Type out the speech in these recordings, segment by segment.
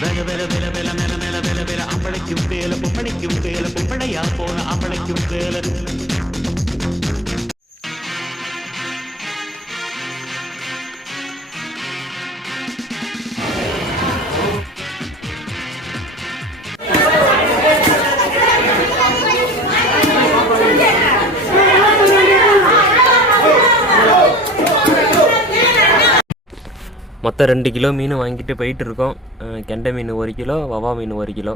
வெல வெல வெல வெல மெல மெல வெல வெல அம்பளைக்கும் வேல பொம்பளைக்கும் வேல பொம்பளையா போன அம்பளைக்கும் வேலை மொத்தம் ரெண்டு கிலோ மீன் வாங்கிட்டு போயிட்டு இருக்கோம் கெண்டை மீன் ஒரு கிலோ வவா மீன் ஒரு கிலோ.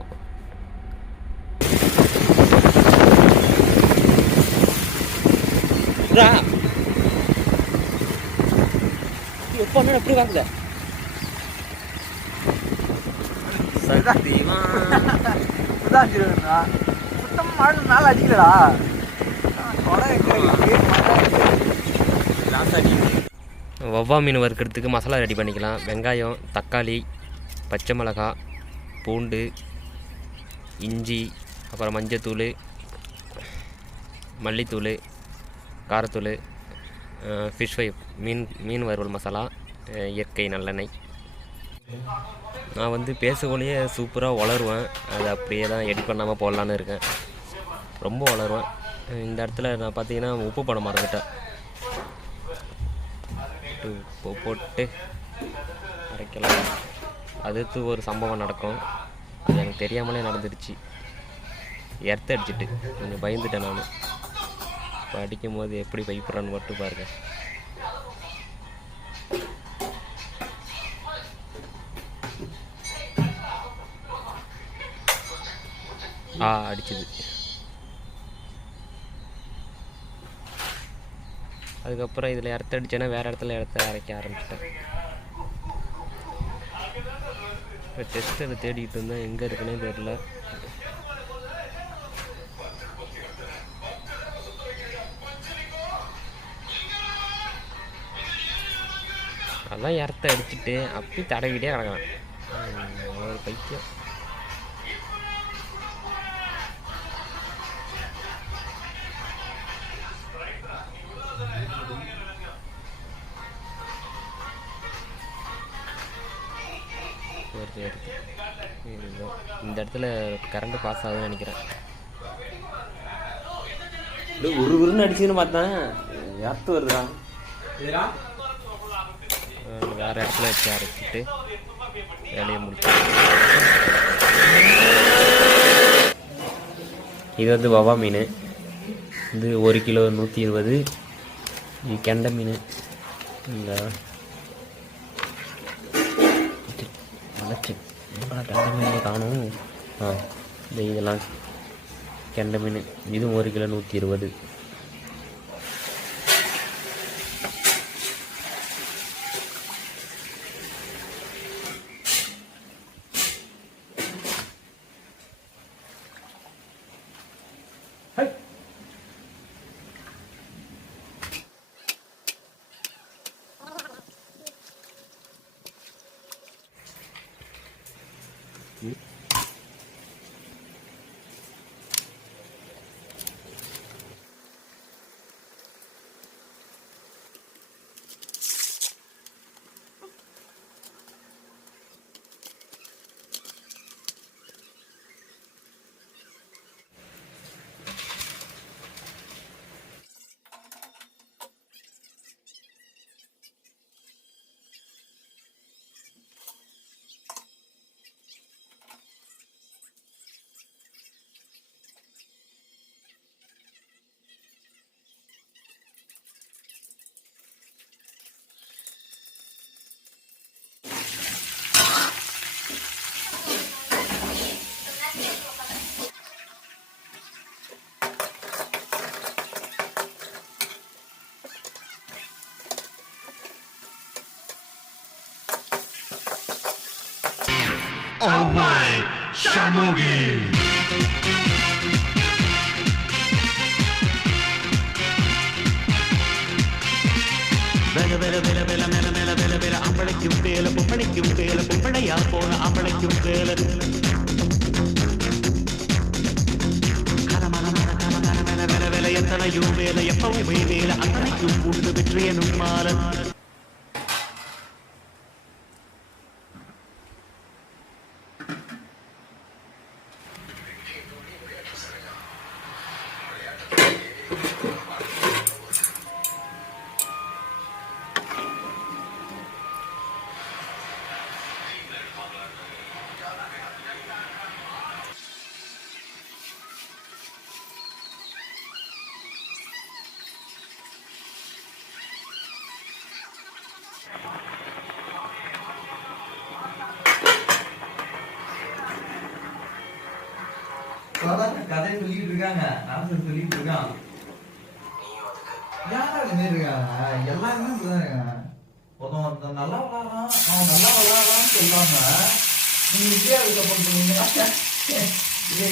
எப்போ எப்படி சுத்தம் மழை நாள் அடிக்கலடா. கொடை எங்க இருக்கு? வவ்வா மீன் வறுக்கிறதுக்கு மசாலா ரெடி பண்ணிக்கலாம். வெங்காயம் தக்காளி பச்சை மிளகா பூண்டு இஞ்சி அப்புறம் மஞ்சத்தூள் மல்லித்தூள் காரத்தூள் ஃபிஷ் ஃப்ரை மீன் மீன் வறுவல் மசாலா இயற்கை நல்லெண்ணெய். நான் வந்து பேசக்குள்ளேயே சூப்பராக வளருவேன். அது அப்படியே தான் எடிட் பண்ணாமல் போடலான்னு இருக்கேன். ரொம்ப வளருவேன். இந்த இடத்துல நான் பார்த்தீங்கன்னா உப்பு படம் மறந்துட்டேன். போட்டு உப்பு போட்டு அரைக்கலாம். அடுத்து ஒரு சம்பவம் நடக்கும். அது எனக்கு தெரியாமலே நடந்துடுச்சு எர்த்த அடிச்சிட்டு. கொஞ்சம் பயந்துட்டேன் நான். இப்போ அடிக்கும் போது எப்படி பயப்படுறான்னு மட்டும் பாருங்க. ஆ அடிச்சுது. அதுக்கப்புறம் இதில் இடத்த அடிச்சேன்னா வேறு இடத்துல இடத்த அரைக்க ஆரம்பிச்சிட்டேன். இப்போ டெஸ்டரை தேடிக்கிட்டு இருந்தேன். எங்கே இருக்குன்னே தெரில அதான் இடத்த அடிச்சுட்டு அப்படி தடவிட்டே கிடக்கலாம் ஒரு பைத்தியம். வருது இந்த இடத்துல கரண்ட்டு பாஸ் ஆகுதுன்னு நினைக்கிறேன் ஒரு உருன்னு அடிச்சுன்னு பார்த்தேன் யார்த்து வருதுடா வேறு இடத்துல வச்சு அரைச்சிட்டு வேலையை முடிச்சு இது வந்து வவா மீன். இது ஒரு கிலோ நூற்றி இருபது. கெண்டை மீன். இந்த ஓகே கெண்டை மீன் காணும். ஆ இந்த இதெல்லாம் கெண்டை மீன் இதுவும் ஒரு கிலோ நூற்றி இருபது. வில வில வில வில மெல மெல வில வில. அம்பளைக்கும் வேல பொம்பளைக்கும் வேல பொம்பளையா போன அம்பளைக்கும் வேல. எத்தனையும் வேலை. எப்பவும் வேலை. அத்தனைக்கும் உண்டு வெற்றியனும் மாறன் சொல்லிட்டு இருக்காங்க அரசர் சொல்லிட்டு இருக்கான் யாரா இது இருக்காங்க? எல்லாருமே இப்படிதான் இருக்காங்க. ஒருத்தன் நல்லா விளாடுறான் அவன் நல்லா விளாடுறான்னு சொல்லாம நீங்க விஜயா சப்போர்ட் பண்ணுவீங்களா இதை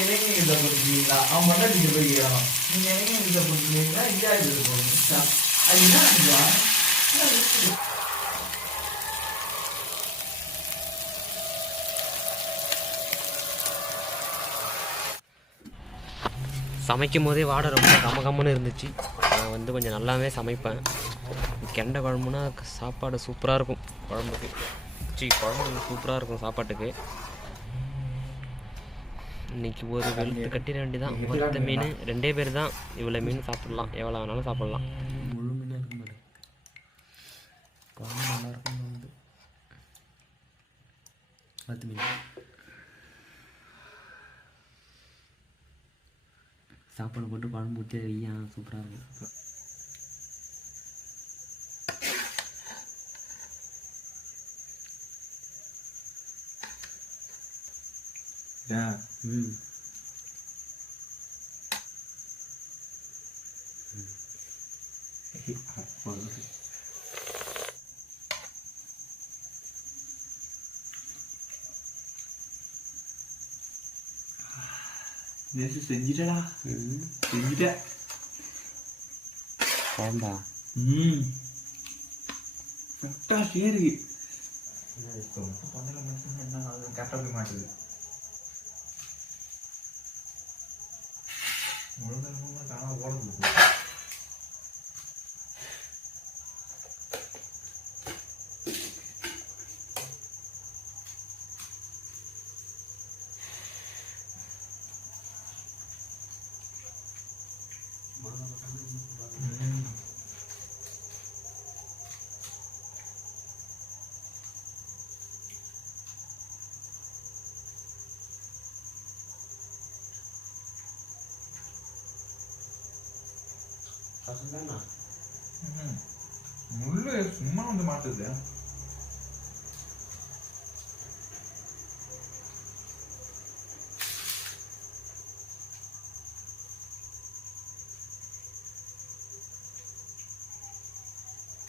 பண்ணுவீங்களா அவன் மட்டும் நீங்க போய் நீங்க இளைஞருக்கு சப்போர்ட் பண்ணுவீங்களா இந்தியா சப்போர்ட் பண்ணுவீங்களா அது சமைக்கும் போதே வாடை ரொம்ப கம கம்மன்னு இருந்துச்சு. நான் வந்து கொஞ்சம் நல்லாவே சமைப்பேன். கெண்டை குழம்புனா சாப்பாடு சூப்பராக இருக்கும் குழம்புக்கு. சி குழம்பு சூப்பராக இருக்கும் சாப்பாட்டுக்கு. இன்னைக்கு ஒரு வெளுத்து கட்டிட வேண்டியதான் ஒருத்த மீன் ரெண்டே பேர் தான். இவ்வளோ மீன் சாப்பிட்லாம். எவ்வளோ வேணாலும் சாப்பிட்லாம். முழு மீனாக இருக்கும் குழம்பு நல்லா இருக்கும் வந்து பத்து மீன். சாப்பாடு போட்டு குழம்பு ஊற்றி வையா சூப்பராக இருக்கும் ம். நேற்று செஞ்சுட்டடா செஞ்சுட்டேன் குழம்பா ம் கரெக்டா சரி கரெக்டாக போய் மாட்டுது முழுங்க முழுங்க தானா ஓடுது ம் ம். முள்ளு சும்மா வந்து மாட்டுது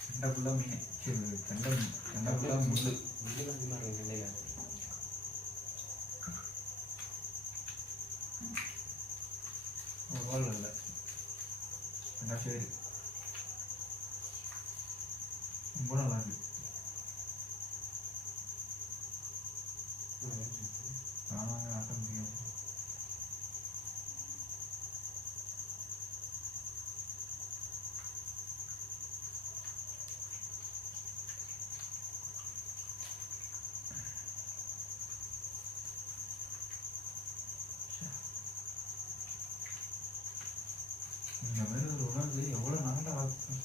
கண்ட ஃபுல்லா மீன் சரி கண்ட கண்ட ஃபுல்லா முள்ளு ஒரு வால் இல்லை கண்டா சரி. ரொம்ப நல்லா இருக்கு இந்த மாதிரி ஒரு உணவு எவ்வளோ நாளாக வளர்த்து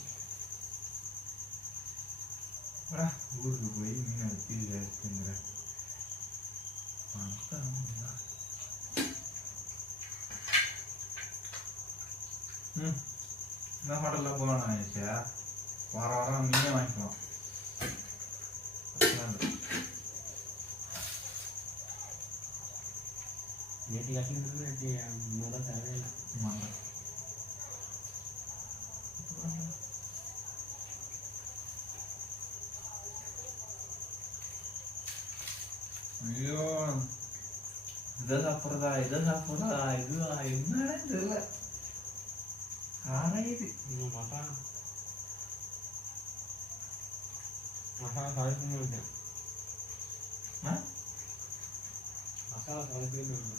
ஊருக்கு போய் மீனை வச்சு வேஸ்ட்டுங்கிற ம் இந்த ஹோட்டலில் போகணும் ஆயிடுச்சா வார வாரம் மீனே வாங்கிக்கலாம். நேற்று கட்டிங்கிறது முதல் தேவையில்லை. இதை சாப்பிட்றதா இதை சாப்பிட்றதா இதுவா என்னன்னு தெரியல ஆராயுது மசாலா மசாலா சமைக்கணும் இருக்கேன் ஆ? மசாலா சமைக்கணும் இருக்கேன்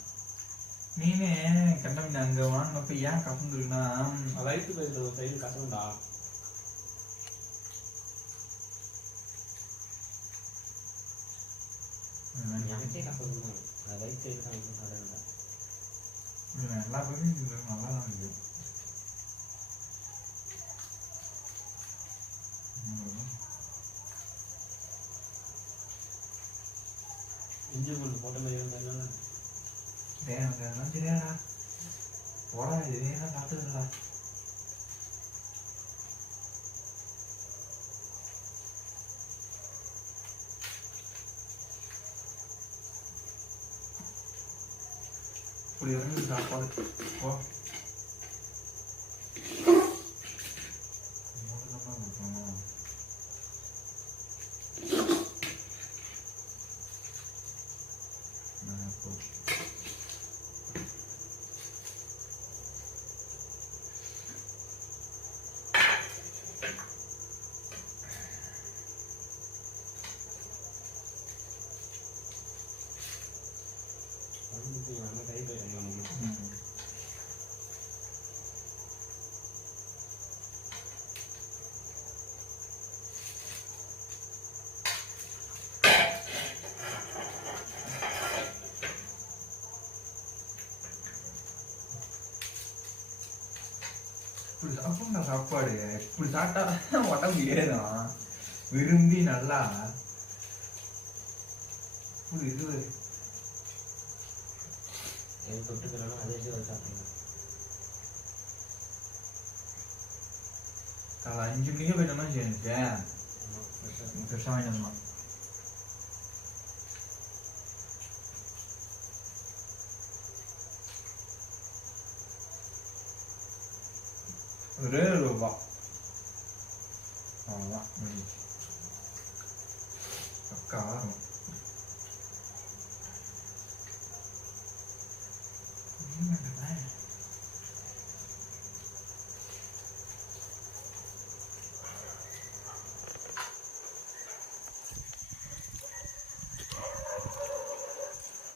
மீனே கண்ட மீன் அங்கே வாங்கினப்ப ஏன் கசந்துருக்குன்னா ரைட்டு பயிரில் ஒரு சைடு கசண்டா எனக்கே கசந்து தான் அது வந்து சாப்பிட இது எல்லா இது நல்லா தான் இருக்கு. இஞ்சி பூண்டு போட்ட மாதிரி எனக்கு அதெல்லாம் தெரியாதா போடா இதே சாப்பிட்டதுடா இப்படி இறங்கி சாப்பாடு போ முதல்லமா கொடுக்கணும். நான் இப்போ ம். சாப்பிடணும் சாப்பாடு இப்படி சாப்பிட்டா உடம்பு ஏறும் விரும்பி நல்லா இது தொட்டுக்கிறோம் அதை வச்சு சாப்பிடுங்க. காலை அஞ்சு மணிக்கே போயிட்டோம்னா வச்சுக்கோங்க ஃப்ரெஷ்ஷாக வாங்கிட்டு Rero va. Voilà. Mm. Carrément. Mm, mais